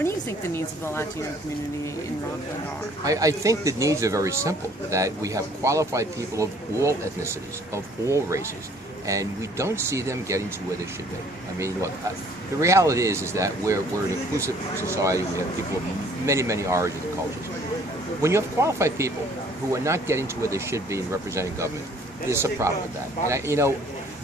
What do you think the needs of the Latino community in Rockland are? I think the needs are very simple, that we have qualified people of all ethnicities, of all races, and we don't see them getting to where they should be. I mean, look, the reality is that we're an inclusive society. We have people of many, many origins and cultures. When you have qualified people who are not getting to where they should be in representing government, there's a problem with that. And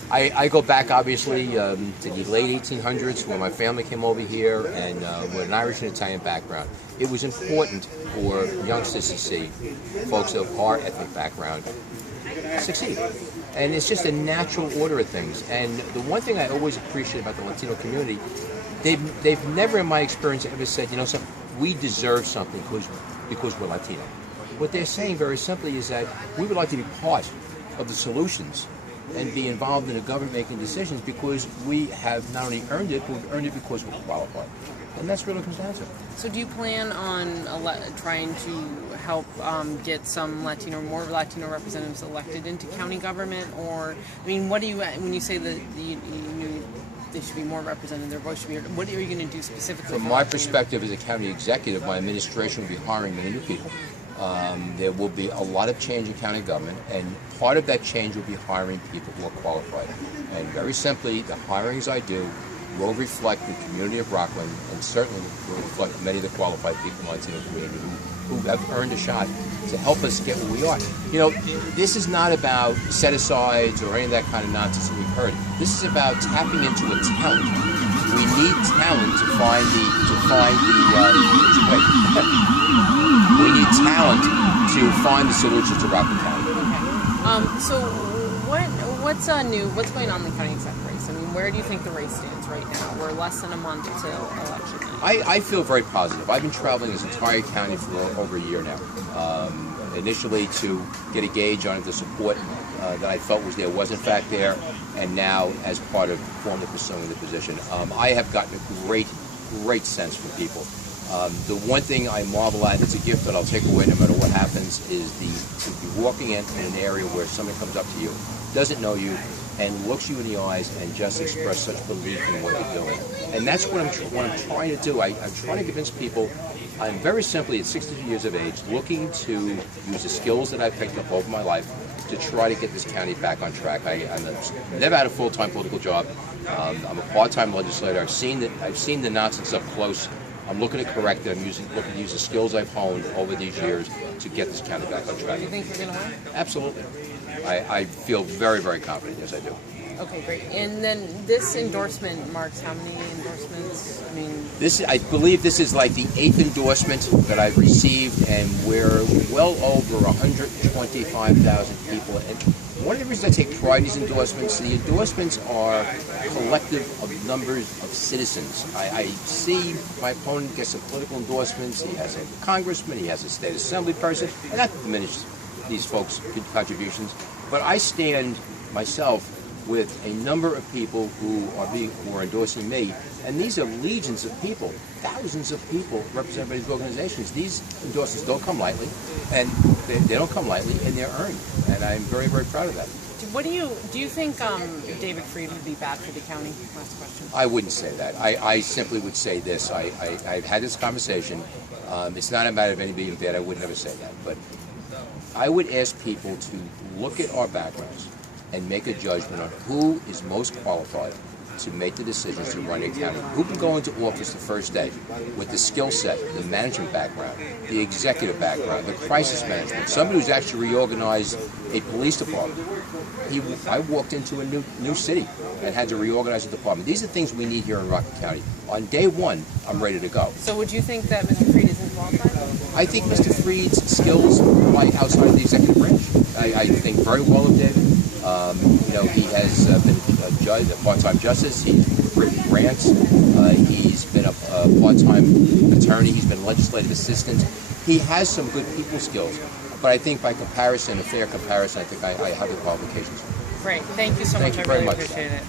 I go back, obviously, to the late 1800s when my family came over here, and with an Irish and Italian background. It was important for youngsters to see folks of our ethnic background succeed. And it's just a natural order of things. And the one thing I always appreciate about the Latino community, they've never, in my experience, ever said, you know, something, we deserve something because we're Latino. What they're saying very simply is that we would like to be part of the solutions and be involved in the government making decisions because we have not only earned it, but we've earned it because we're qualified. And that's what it comes down to. So do you plan on trying to help get some more Latino representatives elected into county government? Or, I mean, what do you, when you say that they should be more represented, their voice should be, what are you going to do specifically? From my perspective as a county executive, my administration will be hiring many new people. There will be a lot of change in county government, and part of that change will be hiring people who are qualified. And very simply, the hirings I do will reflect the community of Rockland, and certainly will reflect many of the qualified people in the Latino community who have earned a shot to help us get where we are. You know, this is not about set-asides or any of that kind of nonsense that we've heard. This is about tapping into a talent. We need talent to find we need talent to find the solutions to Rockland County. Okay. So what's new? What's going on in the county exec race? I mean, where do you think the race stands right now? We're less than a month till election day. I feel very positive. I've been traveling this entire county for over a year now. Initially to get a gauge on the support that I felt was there was in fact there, and now as part of formally pursuing the position. I have gotten a great sense from people. The one thing I marvel at, it's a gift that I'll take away no matter what happens, is to be walking in an area where someone comes up to you, doesn't know you, and looks you in the eyes and just express such belief in what you're doing. And that's what I'm trying to do. I'm trying to convince people. I'm very simply, at 62 years of age, looking to use the skills that I've picked up over my life to try to get this county back on track. I've never had a full-time political job. I'm a part-time legislator. I've seen the nonsense up close. I'm looking to correct it. I'm looking to use the skills I've honed over these years to get this county back on track. Do you think you're going to win? Absolutely. I feel very, very confident. Yes, I do. Okay, great. And then this endorsement marks how many endorsements? I mean, I believe this is like the 8th endorsement that I've received, and we're well over 125,000 people. And one of the reasons I take pride in these endorsements, the endorsements are a collective of numbers of citizens. I see my opponent get some political endorsements. He has a congressman, he has a state assembly person, and not to diminish these folks' contributions, but I stand myself with a number of people who are endorsing me, and these are legions of people, thousands of people represented by these organizations. These endorsements don't come lightly, and they don't come lightly, and they're earned, and I'm very, very proud of that. What do you think David Freed would be bad for the county? Last question. I wouldn't say that. I simply would say this. I've had this conversation. It's not a matter of anybody being bad. I would never say that, but I would ask people to look at our backgrounds and make a judgment on who is most qualified to make the decisions to run a county. Who can go into office the first day with the skill set, the management background, the executive background, the crisis management, somebody who's actually reorganized a police department. I walked into a new city and had to reorganize the department. These are things we need here in Rockland County. On day one, I'm ready to go. So would you think that Mr. Freed isn't qualified? I think Mr. Freed's skills lie outside of the executive branch. I think very well of David. He has been a judge, a part-time justice. He's written grants. He's been a part-time attorney. He's been legislative assistant. He has some good people skills. But I think by comparison, a fair comparison, I think I have the qualifications. Great. Thank you so much. Thank you very much. Appreciate it.